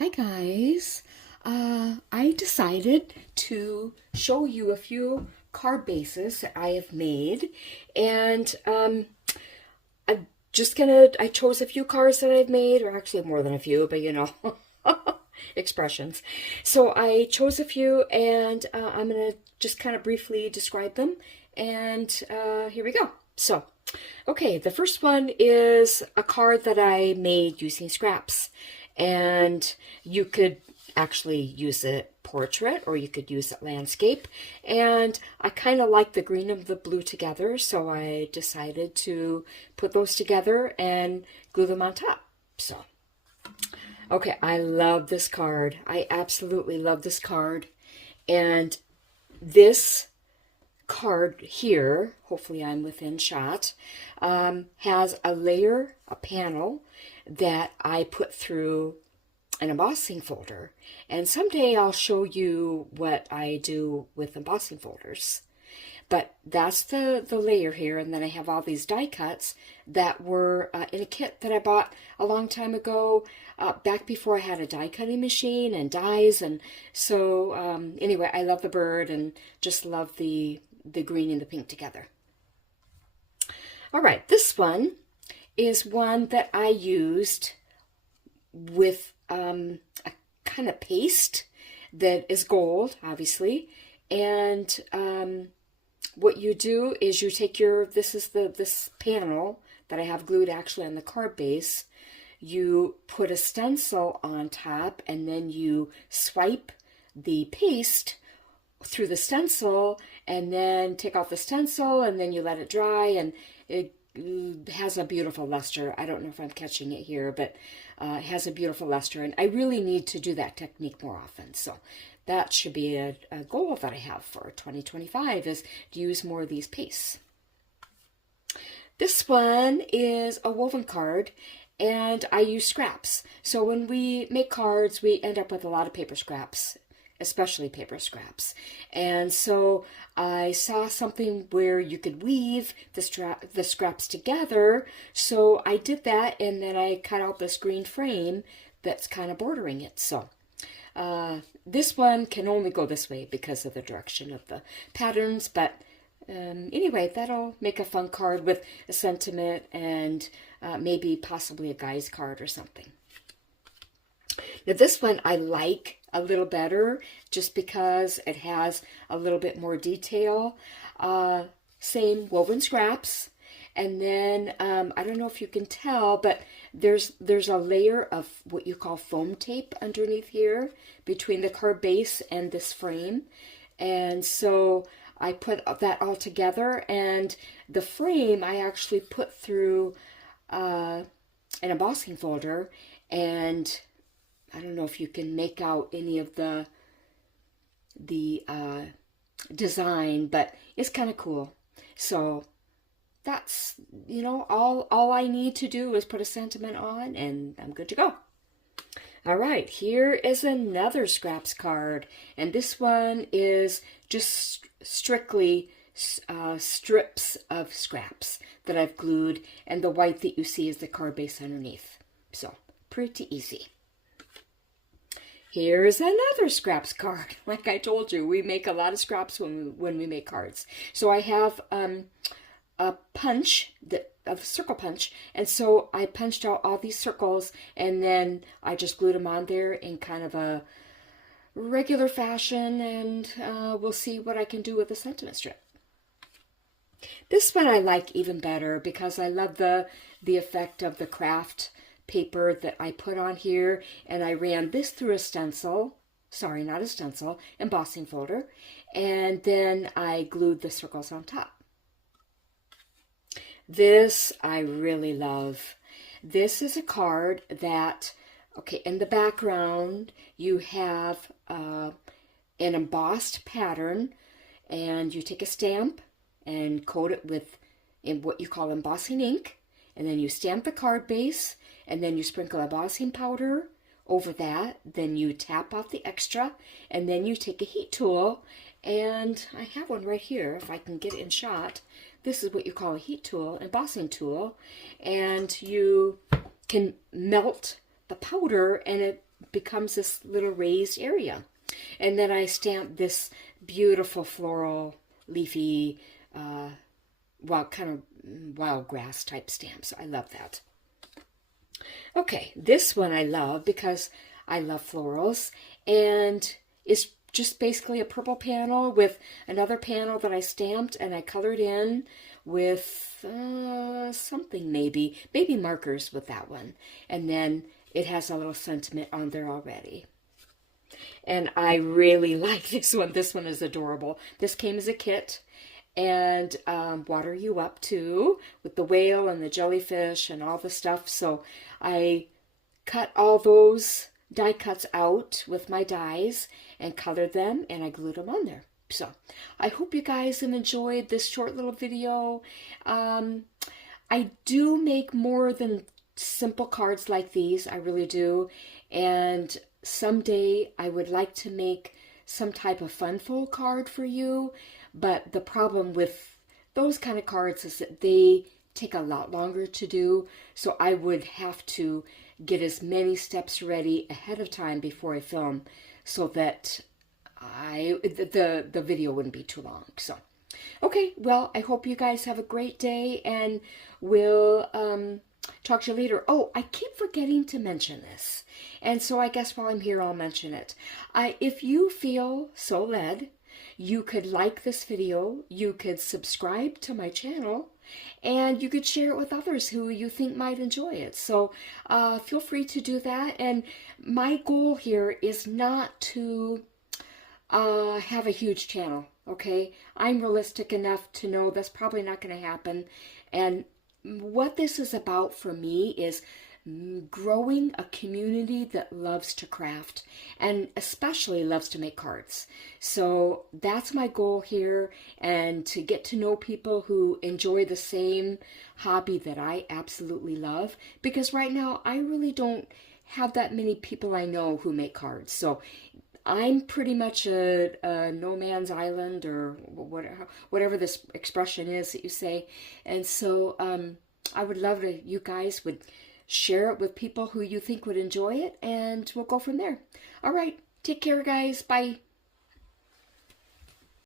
Hi guys. I decided to show you a few card bases that I have made, and I'm just gonna. I chose a few cards that I've made, or actually more than a few, but expressions. So I chose a few, and I'm gonna just kind of briefly describe them, and here we go. So, okay, the first one is a card that I made using scraps. And you could actually use it portrait or you could use it landscape. And I kind of like the green and the blue together, so I decided to put those together and glue them on top. So, okay, I love this card. I absolutely love this card. And this card here, hopefully I'm within shot, has a layer, a panel that I put through an embossing folder. And someday I'll show you what I do with embossing folders. But that's the layer here, and then I have all these die cuts that were in a kit that I bought a long time ago, back before I had a die cutting machine and dies. And so anyway, I love the bird and just love the green and the pink together. All right, this one is one that I used with a kind of paste that is gold, obviously. And what you do is you take this panel that I have glued actually on the card base. You put a stencil on top, and then you swipe the paste through the stencil, and then take off the stencil, and then you let it dry, and it has a beautiful luster. I don't know if I'm catching it here, but it has a beautiful luster, and I really need to do that technique more often. So that should be a goal that I have for 2025, is to use more of these pastes. This one is a woven card, and I use scraps. So when we make cards, we end up with a lot of paper scraps, especially paper scraps. And so I saw something where you could weave the scraps together. So I did that, and then I cut out this green frame that's kind of bordering it. So this one can only go this way because of the direction of the patterns, but anyway, that'll make a fun card with a sentiment and maybe possibly a guy's card or something. Now this one I like a little better just because it has a little bit more detail. Same woven scraps. And then I don't know if you can tell, but there's a layer of what you call foam tape underneath here between the card base and this frame. And so I put that all together, and the frame I actually put through an embossing folder, and I don't know if you can make out any of the design, but it's kind of cool. So that's, all I need to do is put a sentiment on, and I'm good to go. All right, here is another scraps card, and this one is just strictly strips of scraps that I've glued, and the white that you see is the card base underneath. So pretty easy. Here's another scraps card. Like I told you, we make a lot of scraps when we make cards. So I have a punch, a circle punch, and so I punched out all these circles, and then I just glued them on there in kind of a regular fashion, and we'll see what I can do with the sentiment strip. This one I like even better because I love the effect of the craft paper that I put on here, and I ran this through a stencil, sorry, not a stencil, embossing folder, and then I glued the circles on top. This I really love. This is a card that, okay, in the background you have an embossed pattern, and you take a stamp and coat it with what you call embossing ink, and then you stamp the card base, and then you sprinkle embossing powder over that, then you tap off the extra, and then you take a heat tool, and I have one right here if I can get it in shot. This is what you call a heat tool, embossing tool, and you can melt the powder, and it becomes this little raised area. And then I stamped this beautiful floral, leafy, kind of wild grass type stamp. So I love that. Okay, this one I love because I love florals, and it's just basically a purple panel with another panel that I stamped and I colored in with something, maybe markers with that one. And then it has a little sentiment on there already. And I really like this one. This one is adorable. This came as a kit. And Water You Up too, with the whale and the jellyfish and all the stuff. So I cut all those die cuts out with my dies and colored them, and I glued them on there. So I hope you guys have enjoyed this short little video. I do make more than simple cards like these. I really do. And someday I would like to make some type of fun full card for you. But the problem with those kind of cards is that they take a lot longer to do. So I would have to get as many steps ready ahead of time before I film so that the video wouldn't be too long. So, okay, well, I hope you guys have a great day, and we'll talk to you later. Oh, I keep forgetting to mention this. And so I guess while I'm here, I'll mention it. If you feel so led, you could like this video, you could subscribe to my channel, and you could share it with others who you think might enjoy it. So feel free to do that. And my goal here is not to have a huge channel, okay? I'm realistic enough to know that's probably not going to happen. And what this is about for me is growing a community that loves to craft and especially loves to make cards. So that's my goal here, and to get to know people who enjoy the same hobby that I absolutely love, because right now I really don't have that many people I know who make cards. So I'm pretty much a no man's island, or whatever this expression is that you say. And so I would love to, you guys would share it with people who you think would enjoy it, and we'll go from there. All right, take care, guys. Bye.